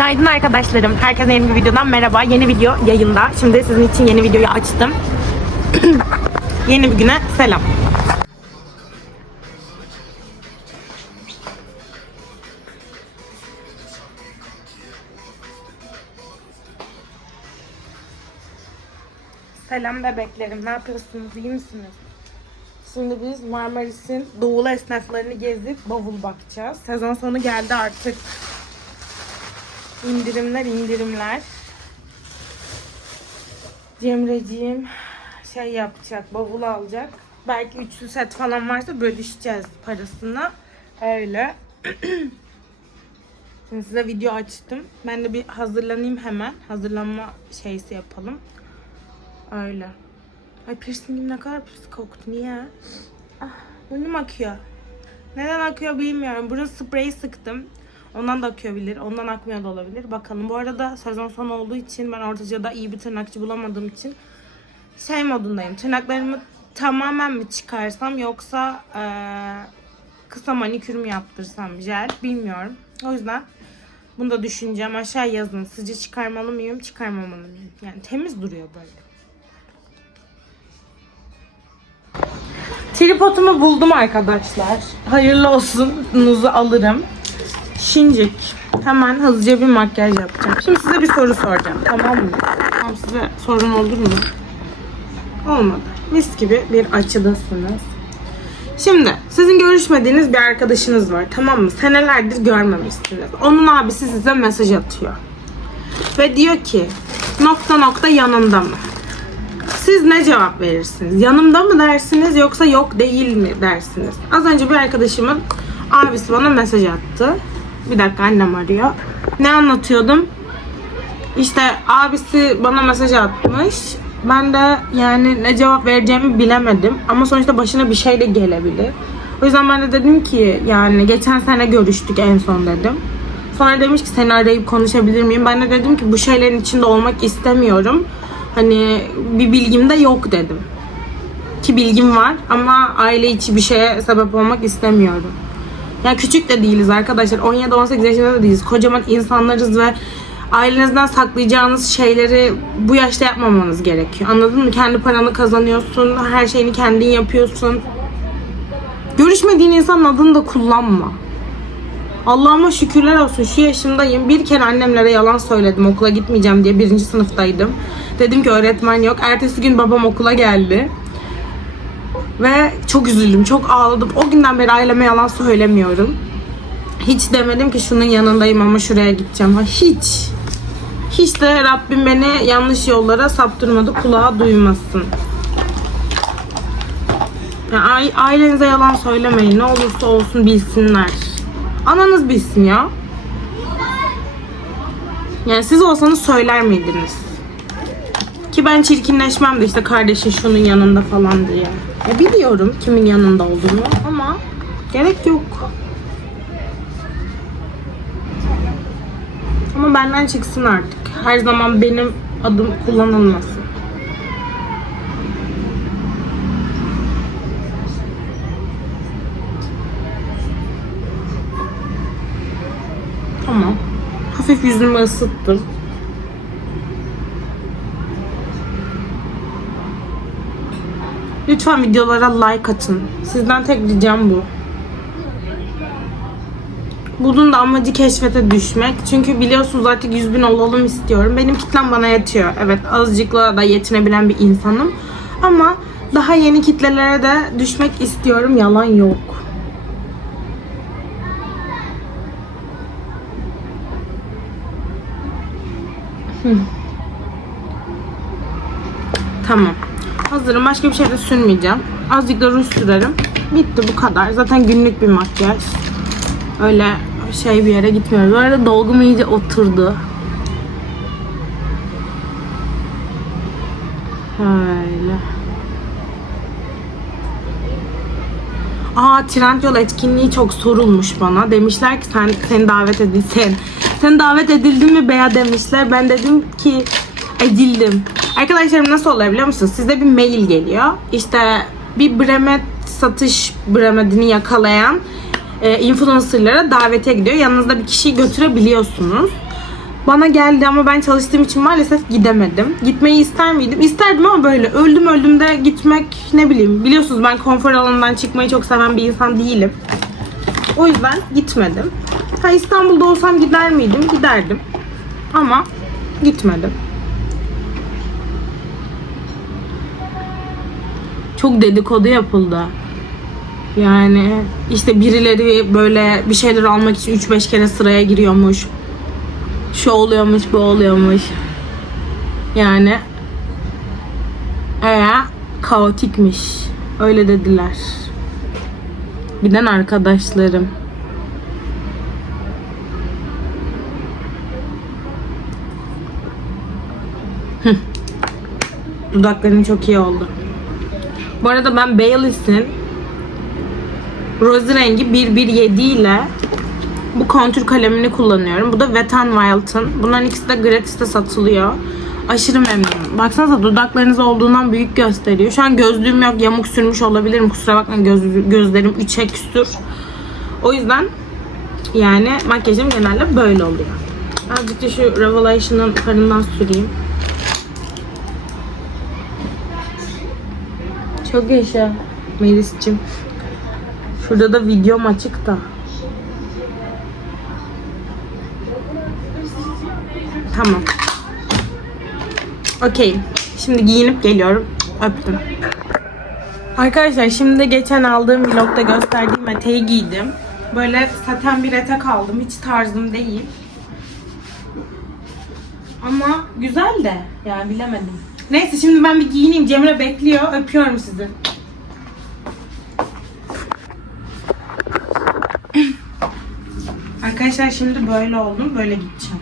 Günaydın arkadaşlarım. Herkese yeni bir videodan merhaba. Yeni video yayında. Şimdi sizin için yeni videoyu açtım. yeni bir güne selam. Selam bebeklerim. Ne yapıyorsunuz? İyi misiniz? Şimdi biz Marmaris'in doğulu esnaflarını gezip bavul bakacağız. Sezon sonu geldi artık. İndirimler indirimler. Cemreciğim şey yapacak, bavul alacak. Belki üçlü set falan varsa bölüşeceğiz parasını. Öyle. Şimdi size video açtım. Ben de bir hazırlanayım hemen. Hazırlanma şeysi yapalım. Öyle. Ay piercingim ne kadar pis koktu. Niye? Ah, burnum akıyor. Neden akıyor bilmiyorum. Burası sprey sıktım. Ondan da akıyor Ondan akmıyor da olabilir. Bakalım. Bu arada sezon sonu olduğu için ben Ortaca'da iyi bir tırnakçı bulamadığım için şey modundayım. Tırnaklarımı tamamen mi çıkarsam yoksa eee, kısa manikür mü yaptırsam jel bilmiyorum. O yüzden bunu da düşüneceğim. Aşağı yazın. Sizce çıkarmalı mıyım, çıkarmamalı mıyım? Yani temiz duruyor böyle. Tripodumu buldum arkadaşlar. Hayırlı olsunuzu alırım. Şincik. Hemen hızlıca bir makyaj yapacağım. Şimdi size bir soru soracağım. Tamam mı? Tamam size sorun olur mu? Olmadı. Mis gibi bir açıdasınız. Şimdi sizin görüşmediğiniz bir arkadaşınız var. Tamam mı? Senelerdir görmemişsiniz. Onun abisi size mesaj atıyor. Ve diyor ki nokta nokta yanında mı? Siz ne cevap verirsiniz? Yanımda mı dersiniz yoksa yok değil mi dersiniz? Az önce bir arkadaşımın abisi bana mesaj attı. Bir dakika annem arıyor. Ne anlatıyordum? İşte abisi bana mesaj atmış. Ben de yani ne cevap vereceğimi bilemedim. Ama sonuçta başına bir şey de gelebilir. O yüzden ben de dedim ki yani geçen sene görüştük en son dedim. Sonra demiş ki seni arayıp konuşabilir miyim? Ben de dedim ki bu şeylerin içinde olmak istemiyorum. Hani bir bilgim de yok dedim. Ki bilgim var ama aile içi bir şeye sebep olmak istemiyorum. Yani küçük de değiliz arkadaşlar. 17-18 yaşında da değiliz. Kocaman insanlarız ve ailenizden saklayacağınız şeyleri bu yaşta yapmamanız gerekiyor. Anladın mı? Kendi paranı kazanıyorsun. Her şeyini kendin yapıyorsun. Görüşmediğin insanın adını da kullanma. Allah'ıma şükürler olsun şu yaşımdayım. Bir kere annemlere yalan söyledim okula gitmeyeceğim diye birinci sınıftaydım. Dedim ki öğretmen yok. Ertesi gün babam okula geldi. Ve çok üzüldüm, çok ağladım. O günden beri aileme yalan söylemiyorum. Hiç demedim ki şunun yanındayım ama şuraya gideceğim. Hiç. Hiç de Rabbim beni yanlış yollara saptırmadı. Kulağa duymasın. Ya, ai- ailenize yalan söylemeyin. Ne olursa olsun bilsinler. Ananız bilsin ya. Yani siz olsanız söyler miydiniz? Ki ben çirkinleşmem de işte kardeşin şunun yanında falan diye. Ya biliyorum kimin yanında olduğunu ama gerek yok. Ama benden çıksın artık. Her zaman benim adım kullanılmasın. Tamam. Hafif yüzümü ısıttım. Lütfen videolara like atın. Sizden tek ricam bu. Bunun da amacı keşfete düşmek. Çünkü biliyorsunuz artık 100 bin olalım istiyorum. Benim kitlem bana yetiyor. Evet azıcıkla da yetinebilen bir insanım. Ama daha yeni kitlelere de düşmek istiyorum. Yalan yok. Tamam. Hazırım. Başka bir şey de sürmeyeceğim. Azıcık da ruj sürerim. Bitti bu kadar. Zaten günlük bir makyaj. Öyle şey bir yere gitmiyoruz. Bu arada dolgum iyice oturdu. Öyle. Aa Trendyol etkinliği çok sorulmuş bana. Demişler ki sen seni davet edilsen. Sen davet edildin mi Beya demişler. Ben dedim ki edildim. Arkadaşlarım nasıl oluyor biliyor musunuz? Size bir mail geliyor. İşte bir bremet satış bremedini yakalayan e, influencerlara davete gidiyor. Yanınızda bir kişiyi götürebiliyorsunuz. Bana geldi ama ben çalıştığım için maalesef gidemedim. Gitmeyi ister miydim? İsterdim ama böyle öldüm öldüm de gitmek ne bileyim. Biliyorsunuz ben konfor alanından çıkmayı çok seven bir insan değilim. O yüzden gitmedim. Ha İstanbul'da olsam gider miydim? Giderdim. Ama gitmedim. Çok dedikodu yapıldı. Yani işte birileri böyle bir şeyler almak için 3-5 kere sıraya giriyormuş. Şu oluyormuş, bu oluyormuş. Yani eğer kaotikmiş. Öyle dediler. Giden arkadaşlarım. Dudakların çok iyi oldu. Bu arada ben Baileys'in Rose rengi 117 ile bu kontür kalemini kullanıyorum. Bu da Wet n Wild'ın. Bunların ikisi de gratis'te satılıyor. Aşırı memnunum. Baksanıza dudaklarınız olduğundan büyük gösteriyor. Şu an gözlüğüm yok. Yamuk sürmüş olabilirim. Kusura bakmayın göz, gözlerim 3'e küsür. O yüzden yani makyajım genelde böyle oluyor. Azıcık da şu Revelation'ın farından süreyim. Çok yaşa Melis'cim. Şurada da videom açık da. Tamam. Okey. Şimdi giyinip geliyorum. Öptüm. Arkadaşlar şimdi geçen aldığım vlogda gösterdiğim eteği giydim. Böyle saten bir etek aldım. Hiç tarzım değil. Ama güzel de. Yani bilemedim. Neyse şimdi ben bir giyineyim. Cemre bekliyor. Öpüyorum sizi. Arkadaşlar şimdi böyle oldum. Böyle gideceğim.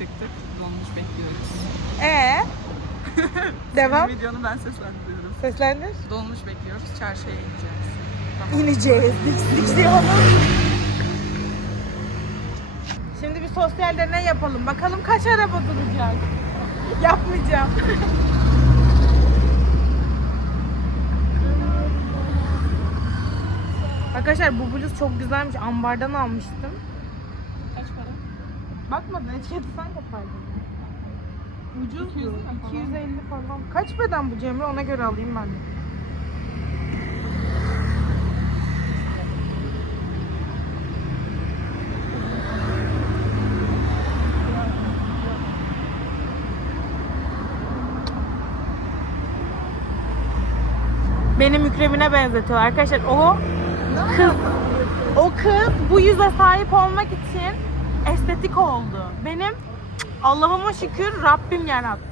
Çıktık. Dolmuş bekliyoruz. Ee? Devam. Bu videonu ben seslendiriyorum. Seslendir. Dolmuş bekliyoruz. Çarşıya ineceğiz. İneceğiz. Şimdi bir sosyal deney yapalım. Bakalım kaç araba duracak. Yapmayacağım. Arkadaşlar bu bluz çok güzelmiş. Ambardan almıştım. Bakmadın etiketi sen kopardın. Ucuz 200 bu. lira falan. 250 falan. Kaç beden bu Cemre? Ona göre alayım ben de. Beni mükremine benzetiyor arkadaşlar. O kız o kız bu yüze sahip olmak için estetik oldu. Benim Allah'ıma şükür Rabbim yaratmış.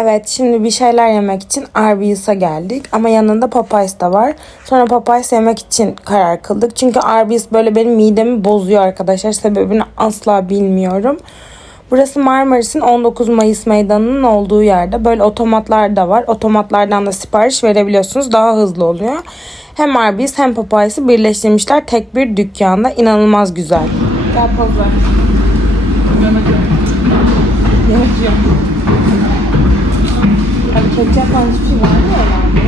Evet şimdi bir şeyler yemek için Arby's'a geldik ama yanında Popeyes de var. Sonra Popeyes yemek için karar kıldık. Çünkü Arby's böyle benim midemi bozuyor arkadaşlar. Sebebini asla bilmiyorum. Burası Marmaris'in 19 Mayıs meydanının olduğu yerde. Böyle otomatlar da var. Otomatlardan da sipariş verebiliyorsunuz. Daha hızlı oluyor. Hem Arby's hem Popeyes'i birleştirmişler tek bir dükkanda. İnanılmaz güzel. Gel poz ketçap falan hiçbir şey var mı herhalde?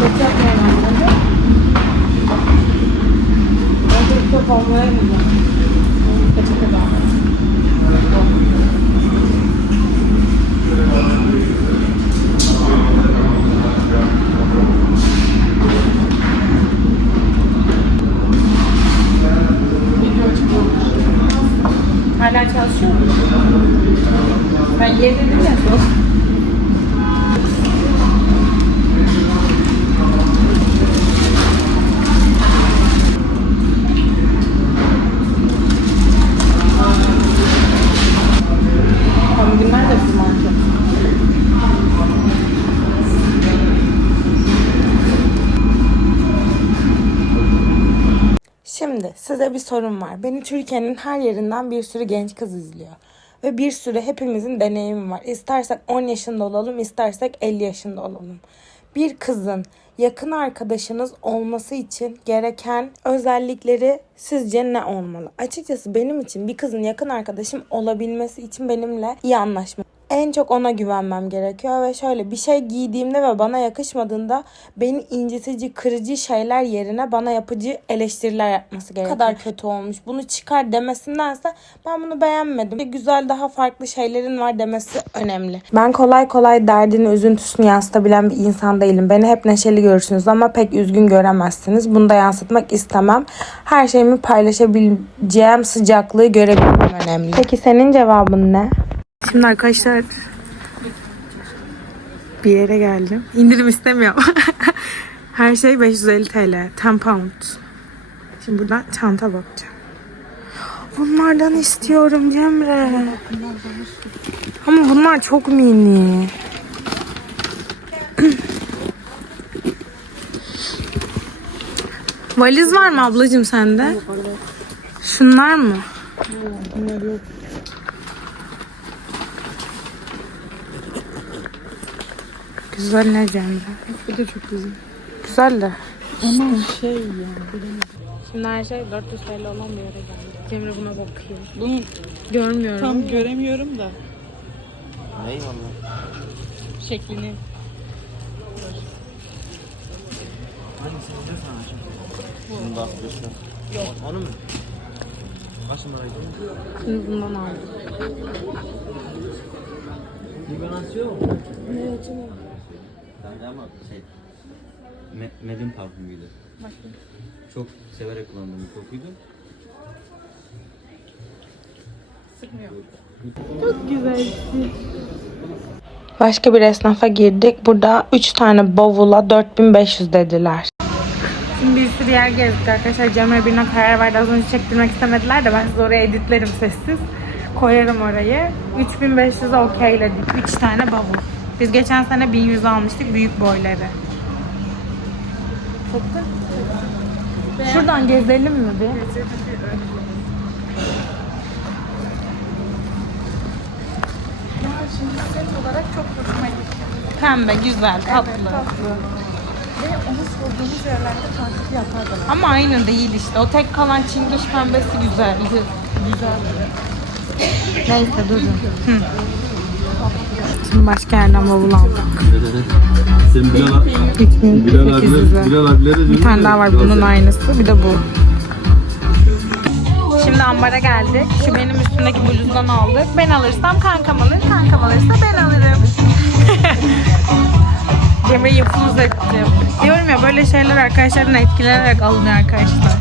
Ketçap ne herhalde? Ben ketçap almaya gidiyorum. Size bir sorum var. Beni Türkiye'nin her yerinden bir sürü genç kız izliyor. Ve bir sürü hepimizin deneyimi var. İstersek 10 yaşında olalım, istersek 50 yaşında olalım. Bir kızın yakın arkadaşınız olması için gereken özellikleri sizce ne olmalı? Açıkçası benim için bir kızın yakın arkadaşım olabilmesi için benimle iyi anlaşma. En çok ona güvenmem gerekiyor ve şöyle bir şey giydiğimde ve bana yakışmadığında beni incitici, kırıcı şeyler yerine bana yapıcı eleştiriler yapması gerekiyor. Ne kadar kötü olmuş. Bunu çıkar demesindense ben bunu beğenmedim. Güzel daha farklı şeylerin var demesi önemli. Ben kolay kolay derdini, üzüntüsünü yansıtabilen bir insan değilim. Beni hep neşeli görürsünüz ama pek üzgün göremezsiniz. Bunu da yansıtmak istemem. Her şeyimi paylaşabileceğim sıcaklığı görebilmem önemli. Peki senin cevabın ne? Şimdi arkadaşlar bir yere geldim. İndirim istemiyorum. Her şey 550 TL. 10 pound. Şimdi buradan çanta bakacağım. Bunlardan istiyorum Cemre. Ama bunlar çok mini. Valiz var mı ablacığım sende? Şunlar mı? Güzel ne Cemre? Bu da çok güzel. Güzel de. Ama şey ya. Şimdi her şey 400 TL olan bir yere geldi. Cemre buna bakıyor. Bunu Görmüyorum. tam göremiyorum da. Eyvallah. Şeklini. Hangisini ne sana şimdi? Bunu da atıyorsun. Yok. Onu mu? Kaç numaraydı? Şimdi bundan aldım. Libanası yok mu? Evet. Ama şey, me Medin parfümüydü. Çok severek kullandığım bir kokuydu. Sıkmıyor. Başka bir esnafa girdik. Burada 3 tane bavula 4500 dediler. Şimdi bir sürü yer gezdik arkadaşlar. Cemre birine karar verdi. Az önce çektirmek istemediler de ben size oraya editlerim sessiz. Koyarım orayı. 3500'e okeyledik. 3 tane bavul. Biz geçen sene 1100 almıştık büyük boyları. Çok da. Şuradan gezelim mi bir? Şimdi set olarak çok hoşuma gitti. Pembe, güzel, tatlı. Ve onu sorduğumuz yerlerde da var. Ama aynı değil işte. O tek kalan çingiş pembesi güzeldi. Güzel. Neyse durun. Hı. Şimdi başka yerden bavul aldık. Sen Bilal, 2800 lira. Bilal abilere Bir tane daha var bunun aynısı. Bir de bu. Şimdi ambara geldik. Şu benim üstümdeki bluzdan aldık. Ben alırsam kankam alır. Kankam alırsa ben alırım. Cemre yapımız ettim. Diyorum ya böyle şeyler arkadaşlardan etkilenerek alınıyor arkadaşlar.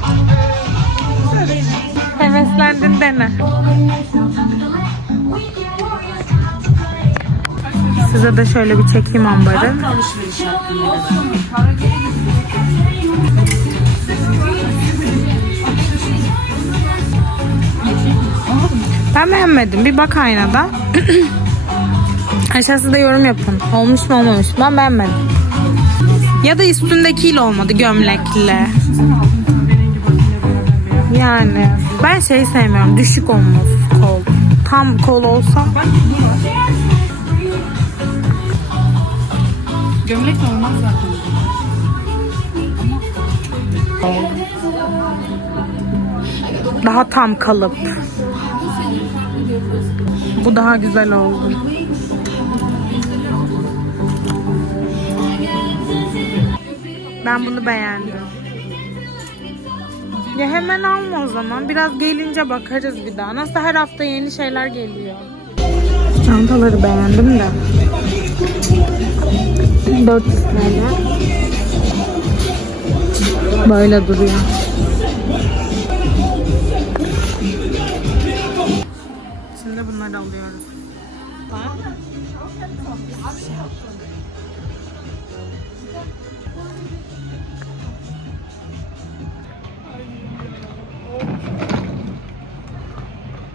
Heveslendin dene. Size de şöyle bir çekeyim ambarı. Ben beğenmedim. Bir bak aynada. Aşağısı da yorum yapın. Olmuş mu olmamış mı? Ben beğenmedim. Ya da üstündekiyle olmadı gömlekle. Yani ben şey sevmiyorum. Düşük omuz kol. Tam kol olsa Gömlek de zaten. daha tam kalıp. Bu daha güzel oldu. Ben bunu beğendim. Ya hemen alma o zaman. Biraz gelince bakarız bir daha. Nasıl her hafta yeni şeyler geliyor. Çantaları beğendim de. 400 TL. Böyle duruyor. Şimdi bunları alıyoruz.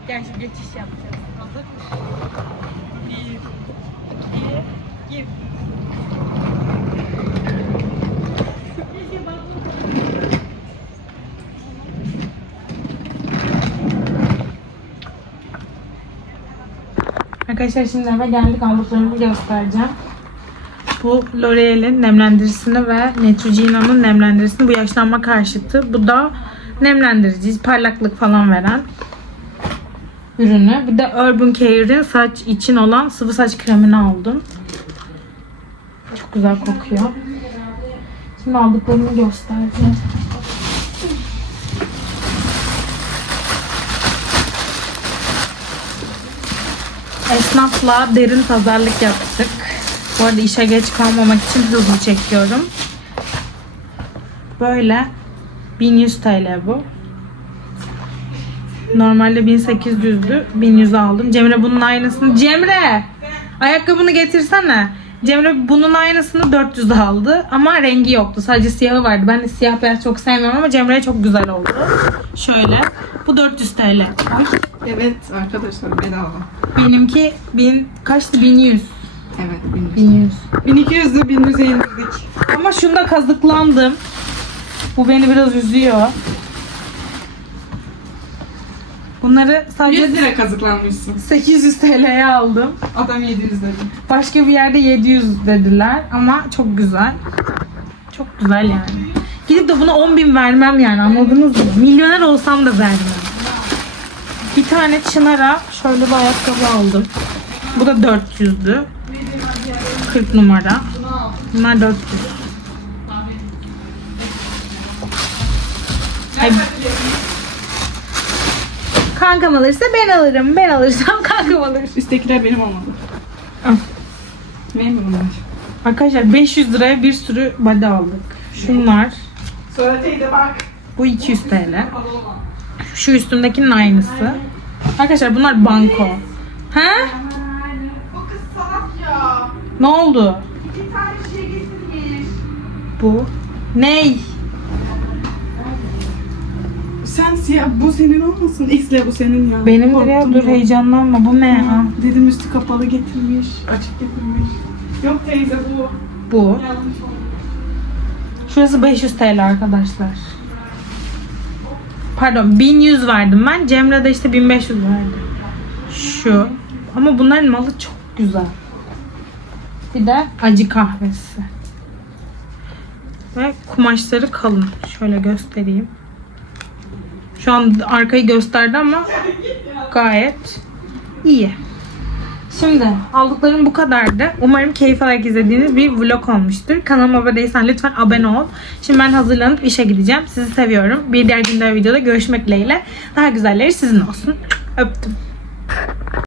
Gerçi geçiş yapacağız. Hazır mısın? Bir, iki, gir. Arkadaşlar şimdi eve geldik aldıklarımı göstereceğim. Bu L'Oreal'in nemlendirisini ve Neutrogena'nın nemlendirisini bu yaşlanma karşıtı. Bu da nemlendirici, parlaklık falan veren ürünü. Bir de Urban Care'in saç için olan sıvı saç kremini aldım. Çok güzel kokuyor. Şimdi aldıklarımı göstereceğim. Esnafla derin pazarlık yaptık. Bu arada işe geç kalmamak için hızlı çekiyorum. Böyle 1100 TL bu. Normalde 1800'dü. 1100 aldım. Cemre bunun aynısını... Cemre! Ayakkabını getirsene. Cemre bunun aynısını 400 aldı. Ama rengi yoktu. Sadece siyahı vardı. Ben de siyah beyaz çok sevmiyorum ama Cemre'ye çok güzel oldu. Şöyle. Bu 400 TL. Ay, Evet arkadaşlar bedava. benimki bin, kaçtı? 1100. Evet 1100. 1100. 1200'dü 1100'e indirdik. Ama şunda kazıklandım. Bu beni biraz üzüyor. Bunları sadece 100 lira kazıklanmışsın. 800 TL'ye aldım. Adam 700 dedi. Başka bir yerde 700 dediler ama çok güzel. Çok güzel yani. Gidip de buna 10 bin vermem yani anladınız mı? Milyoner olsam da vermem. Bir tane Çınar'a şöyle bir ayakkabı aldım. Bu da 400'dü. 40 numara. Bunlar 400. Ay. Kankam alırsa ben alırım. Ben alırsam kankam alır. Üsttekiler benim olmadı. Al. Benim mi bunlar? Arkadaşlar 500 liraya bir sürü body aldık. Şunlar. Sonra teyze bak. Bu 200 TL. Şu üstündekinin aynısı. Arkadaşlar bunlar banko. He? Bu kız salak ya. Ne oldu? Bir tane şey getirmiş. Bu. Ney? Sen siyah bu senin olmasın. X'le bu senin ya. Benimdir ya Korktum dur heyecanlanma. Bu ne? Ha, Dedim üstü kapalı getirmiş. Açık getirmiş. Yok teyze bu. Bu. Yanlış oldu. Şurası 500 TL arkadaşlar. Pardon 1100 verdim ben. Cemre de işte 1500 verdi. Şu. Ama bunların malı çok güzel. Bir de acı kahvesi. Ve kumaşları kalın. Şöyle göstereyim. Şu an arkayı gösterdi ama gayet iyi. Şimdi aldıklarım bu kadardı. Umarım keyif alarak izlediğiniz bir vlog olmuştur. Kanalıma abone lütfen abone ol. Şimdi ben hazırlanıp işe gideceğim. Sizi seviyorum. Bir diğer günler videoda görüşmek dileğiyle. Daha güzelleri sizin olsun. Öptüm.